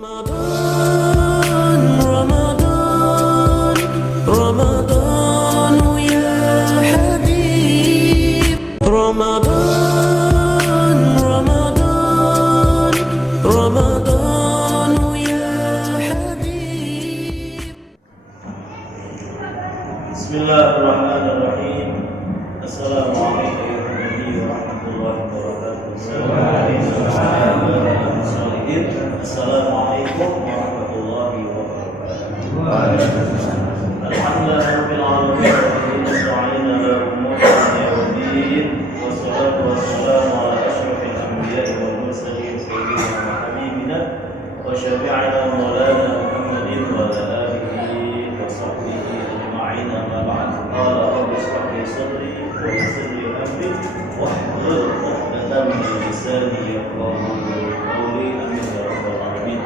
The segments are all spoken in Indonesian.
رمضان رمضان رمضان يا حبيب رمضان رمضان رمضان يا حبيب. بسم الله الرحمن الرحيم. السلام عليكم ورحمة الله وبركاته. السلام عليكم ورحمة الله وبركاته. الحمد لله رب العالمين نستعين على أمور الدنيا والدين والصلاة والسلام على أشرف الأنبياء والمرسلين سيدنا وحبيبنا وشفيعنا مولانا محمد وعلى آله وصحبه أجمعين. أما بعد قال رب اشرح لي صدري ويسر لي أمري واحلل عقدة من لساني يفقهوا قولي. آمين يا رب العالمين.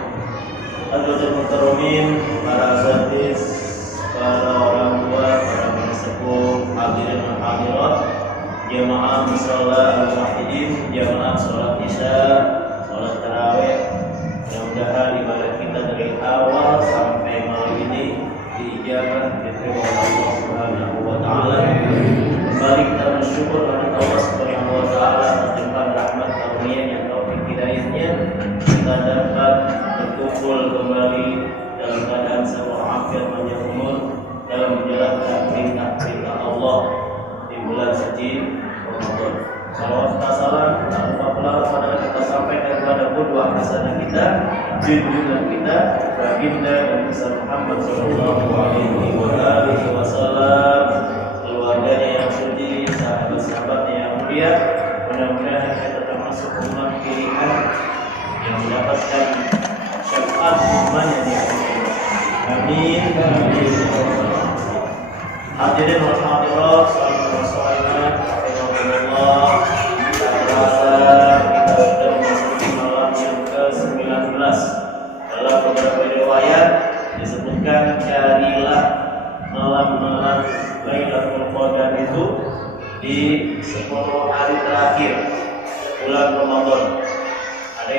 Hadirin mukarramin, para asatidz, para orang tua, para pensepuh, hadirin dan hadirat, jamaah musalla al-muwahhidin, jamaah salat isya, salat tarawih. Mudah-mudahan ibadah kita dari awal sampai malam ini diijabah, diterima oleh Allah Subhanahu wa taala. Kembali kita bersyukur kepada Allah Subhanahu wa taala atas limpahan rahmat karunia-Nya, taufik hidayah-Nya, kita dapat berkumpul kembali dalam keadaan sebuah afiat panjang umur dalam menjalankan perintah-perintah Allah di bulan suci Ramadan. Salawat serta salam pada kita sampaikan kepada qudwah hasanah kita, junjungan kita, baginda dan besar Muhammad sallallahu alaihi wasallam, keluarganya yang suci, sahabat-sahabatnya yang mulia. Mudah-mudahan kita termasuk umat pilihan yang mendapatkan syafaat umatnya di akhirat. Amin. Amin. Hadirin wa hadirat, salam rahmatullah. Kita berasa kita sudah memasuki malam yang ke-19. Dalam beberapa riwayat disebutkan carilah malam-malam Lailatul Qadar itu di 10 hari terakhir bulan Ramadan. Ada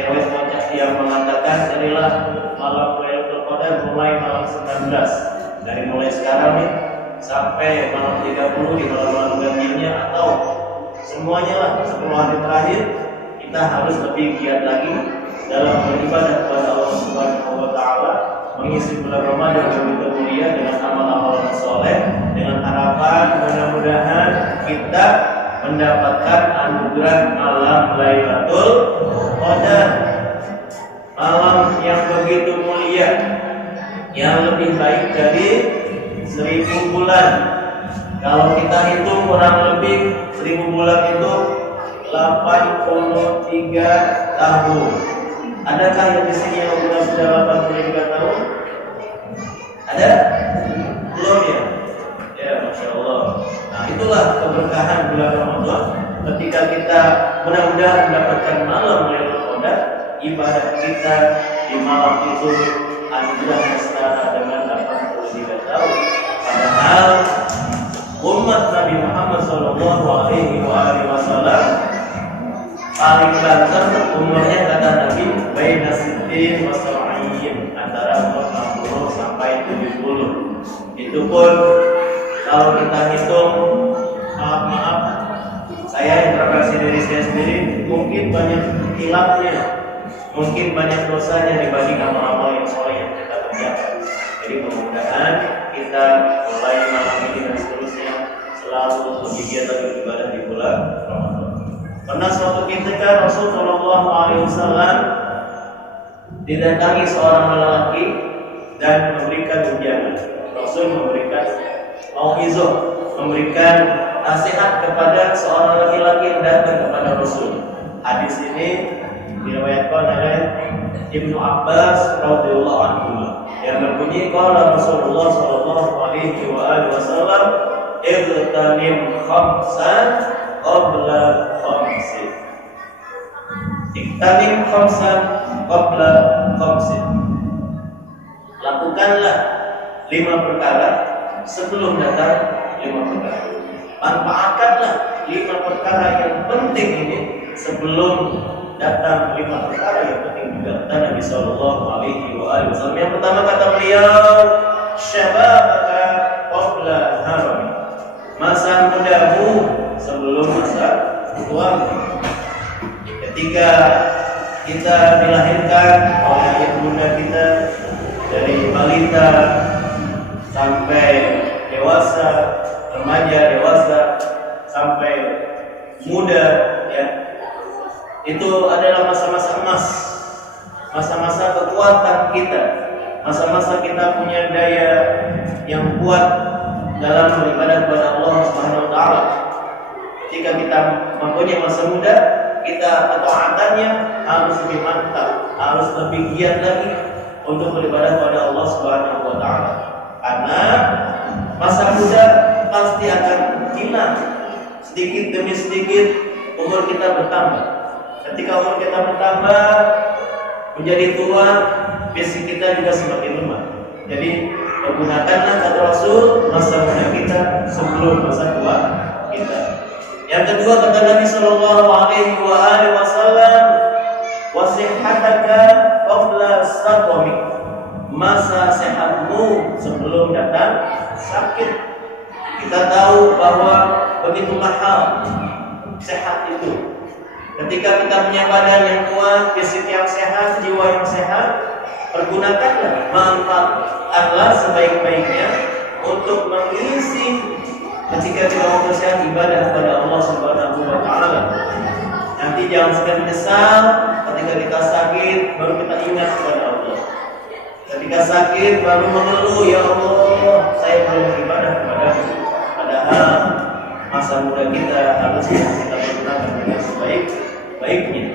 yang mengatakan carilah malam Lailatul Qadar mulai malam 19. Dari mulai sekarang nih sampai malam 30 di malam-malam ganjilnya, atau semuanya lah 10 hari terakhir kita harus lebih giat lagi dalam beribadah kepada Allah Subhanahu wa taala, mengisi bulan Ramadan yang begitu mulia dengan amal-amal soleh, dengan harapan mudah-mudahan kita mendapatkan anugerah malam Lailatul Qadar, malam yang begitu mulia, yang lebih baik dari 1000 bulan. Kalau kita hitung kurang lebih 1000 bulan itu 83 tahun. Adakah yang di sini yang sudah 83 tahun? Ada? Belum ya? Ya, Masya Allah. Nah, itulah keberkahan bulan Ramadan. Ketika kita mudah-mudahan mendapatkan malam Lailatul Qadar, ibadah kita di malam itu anugerahnya setara dengan 83 tahun. Padahal umat Nabi Muhammad sallallahu alaihi wasallam paling banter umurnya kata Nabi baina sittin wa sab'in, antara umur 60 sampai 70. Itu pun kalau kita hitung, maaf, saya introspeksi diri saya sendiri, mungkin banyak hilafnya, mungkin banyak dosanya dibanding amal-amal yang soleh yang kita kerjakan. Jadi mudah-mudahan kita mulai malam ini dan seterusnya selalu lebih giat beribadah di bulan Ramadan. Pernah suatu ketika Rasul Shallallahu Alaihi Wasallam didatangi seorang lelaki dan memberikan ujian. Rasul memberikan mau'izah, memberikan nasihat kepada seorang laki-laki yang datang kepada Rasul. Hadis ini diriwayatkan oleh Ibnu Abbas radhiyallahu anhu yang berbunyi, qala Rasulullah sallallahu alaihi wasallam, "Ightanim khamsan qabla khamsin." Ightanim khamsan qabla khamsin. Lakukanlah 5 perkara sebelum datang 5 perkara. Manfaatkanlah 5 perkara yang penting ini sebelum datang 5 perkara yang penting juga. Kata Nabi sallallahu alaihi wa alihi wasallam. Yang pertama kata beliau, syababaka qabla harami. Masa mudamu sebelum masa tuamu. Ketika kita dilahirkan oleh ayah bunda kita, dari balita sampai dewasa, remaja, dewasa sampai muda, ya, itu adalah masa-masa emas, masa-masa kekuatan kita, masa-masa kita punya daya yang kuat dalam beribadah kepada Allah Subhanahu wa taala. Ketika kita mempunyai masa muda, kita ketaatannya harus lebih mantap, harus lebih giat lagi untuk beribadah kepada Allah Subhanahu wa taala. Karena masa muda pasti akan hilang, sedikit demi sedikit umur kita bertambah. Ketika umur kita bertambah menjadi tua, fisik kita juga semakin lemah. Jadi pergunakanlah kata Rasul masa muda kita sebelum masa tua kita. Yang kedua kata Nabi sallallahu alaihi wasallam, wasihhataka qabla saqami. Masa sehatmu sebelum datang sakit. Kita tahu bahwa begitu mahal sehat itu. Ketika kita punya badan yang kuat, fisik yang sehat, jiwa yang sehat, pergunakanlah, manfaatkanlah sebaik-baiknya untuk mengisi ketika kita mau bersehat ibadah kepada Allah Subhanahu wa taala. Nanti jangan sekali menyesal ketika kita sakit baru kita ingat kepada Allah. Ketika sakit baru mengeluh, ya Allah, saya belum beribadah kepada-Mu. Padahal masa muda kita harus kita gunakan dengan sebaik-baiknya.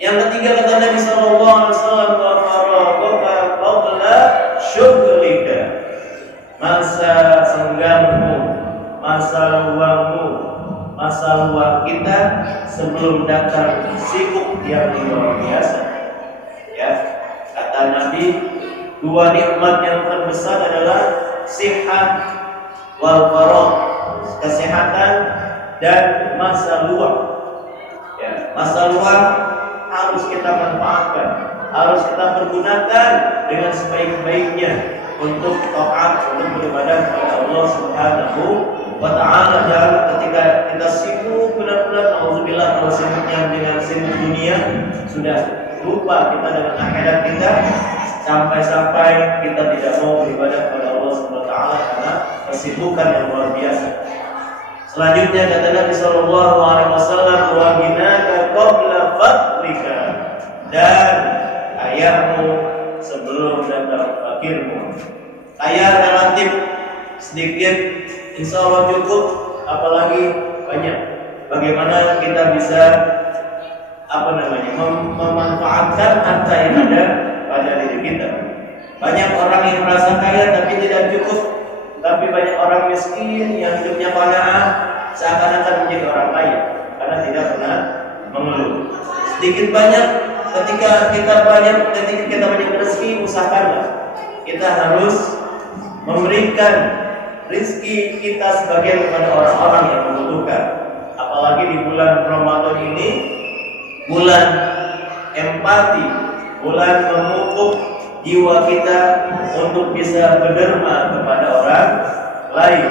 Yang ketiga kata Nabi sallallahu alaihi wasallam, wa faragha qabla syughlika. Masa senggangmu, masa luangmu, masa luang kita sebelum datang sibuk yang luar biasa. Ya, kata Nabi, dua nikmat yang terbesar adalah sihat wal faragh, kesehatan dan masa luang. Ya, masa luang harus kita manfaatkan, harus kita pergunakan dengan sebaik-baiknya untuk taat, untuk beribadah kepada Allah Subhanahu wa taala. Jangan ketika kita sibuk benar-benar, alhamdulillah, kalau sibuknya dengan sibuk dunia, sudah lupa kita dengan akhirat kita, sampai-sampai kita tidak mau beribadah kepada Allah Subhanahu wa taala karena kesibukan yang luar biasa. Selanjutnya kata Nabi sallallahu alaihi wasallam, wa ginaka qabla faqrika, dan kayamu sebelum datang fakirmu. Kaya relatif sedikit, insya Allah cukup, apalagi banyak. Bagaimana kita bisa memanfaatkan harta yang ada pada diri kita. Banyak orang yang merasa kaya tapi tidak cukup, tapi banyak orang miskin yang hidupnya qanaah seakan-akan menjadi orang kaya karena tidak pernah mengeluh. Sedikit banyak, ketika kita banyak rezeki, usahakanlah kita harus memberikan rezeki kita sebagian kepada orang-orang yang membutuhkan. Apalagi di bulan Ramadan ini, bulan empati, bulan memupuk jiwa kita untuk bisa berderma kepada orang lain.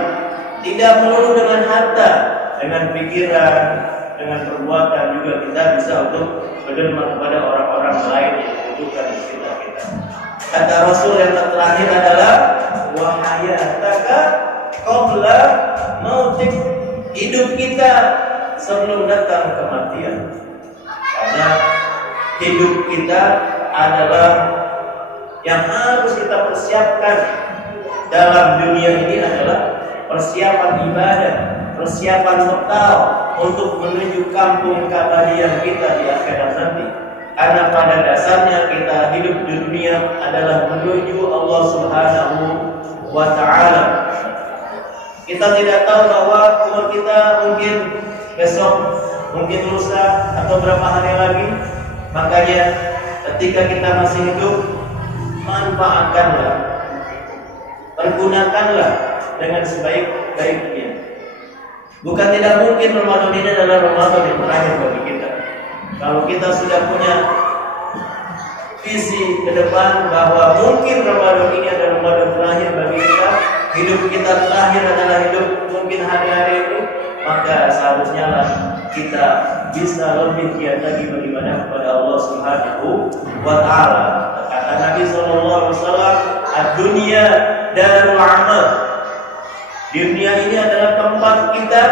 Tidak melulu dengan harta, dengan pikiran, dengan perbuatan juga kita bisa untuk berderma kepada orang-orang lain yang membutuhkan di sekitar kita. Kata Rasul yang terakhir adalah, wa hayataka qabla mautik. Hidup kita sebelum datang kematian. Karena hidup kita adalah yang harus kita persiapkan dalam dunia ini adalah persiapan ibadah, persiapan bekal untuk menuju kampung keabadian kita di akhirat nanti. Karena pada dasarnya kita hidup di dunia adalah menuju Allah Subhanahu wa taala. Kita tidak tahu bahwa umur kita mungkin besok, mungkin lusa, atau berapa hari lagi. Makanya ketika kita masih hidup, manfaatkanlah, pergunakanlah dengan sebaik-baiknya. Bukan tidak mungkin Ramadan ini adalah Ramadan yang terakhir bagi kita. Kalau kita sudah punya visi ke depan bahwa mungkin Ramadan ini adalah Ramadan terakhir bagi kita, hidup kita terakhir adalah hidup mungkin hari-hari ini, maka seharusnya lah kita bisa lebih giat lagi beribadah kepada Allah Subhanahu wa Ta'ala. Kata Nabi SAW, "Ad-dunya darul amal." Dunia ini adalah tempat kita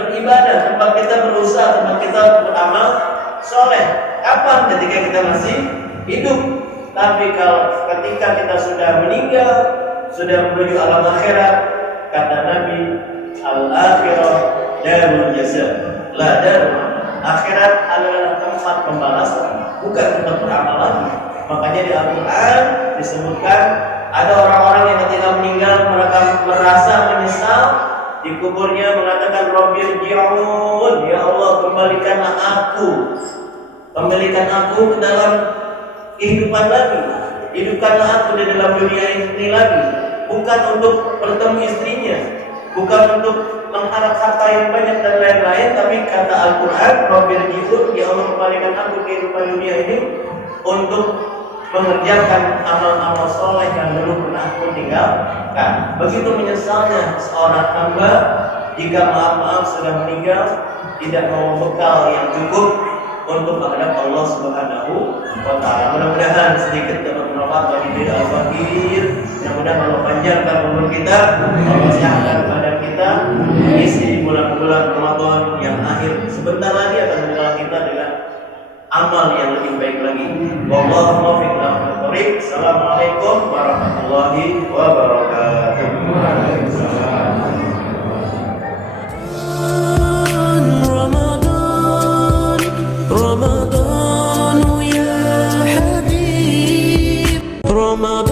beribadah, tempat kita berusaha, tempat kita beramal soleh. Kapan? Ketika kita masih hidup. Tapi kalau ketika kita sudah meninggal, sudah menuju alam akhirat, kata Nabi, al-akhirah darul jaza, la darul amal. Akhirat adalah tempat pembalasan, bukan tempat beramal lagi. Makanya di Al-Quran disebutkan ada orang-orang yang ketika meninggal mereka merasa menyesal di kuburnya, mengatakan Rabbirji'un, ya Allah kembalikanlah aku ke dalam kehidupan lagi, hidupkanlah aku di dalam dunia ini lagi, bukan untuk bertemu istrinya, bukan untuk mengharap harta yang banyak dan lain-lain, tapi kata Al-Quran, Rabbirji'un, ya Allah kembalikan aku ke kehidupan dunia ini untuk mengerjakan amal-amal soleh yang dulu pernah aku tinggalkan. Begitu menyesalnya seorang hamba jika maaf-maaf sudah meninggal, tidak mau bekal yang cukup untuk menghadap Allah Subhanahu wa Ta'ala. Mudah-mudahan sedikit dapat bermanfaat bagi diri al-fakir. Mudah-mudahan Allah panjangkan umur kita, Allah sehatkan badan kita, isi bulan-bulan Ramadan yang akhir sebentar lagi akan mengenal kita dengan amal yang lebih baik lagi. Wallahu muwaffiq ila aqwamit thoriq. Assalamualaikum warahmatullahi wabarakatuh. رمضان رمضان يا حبيب رمضان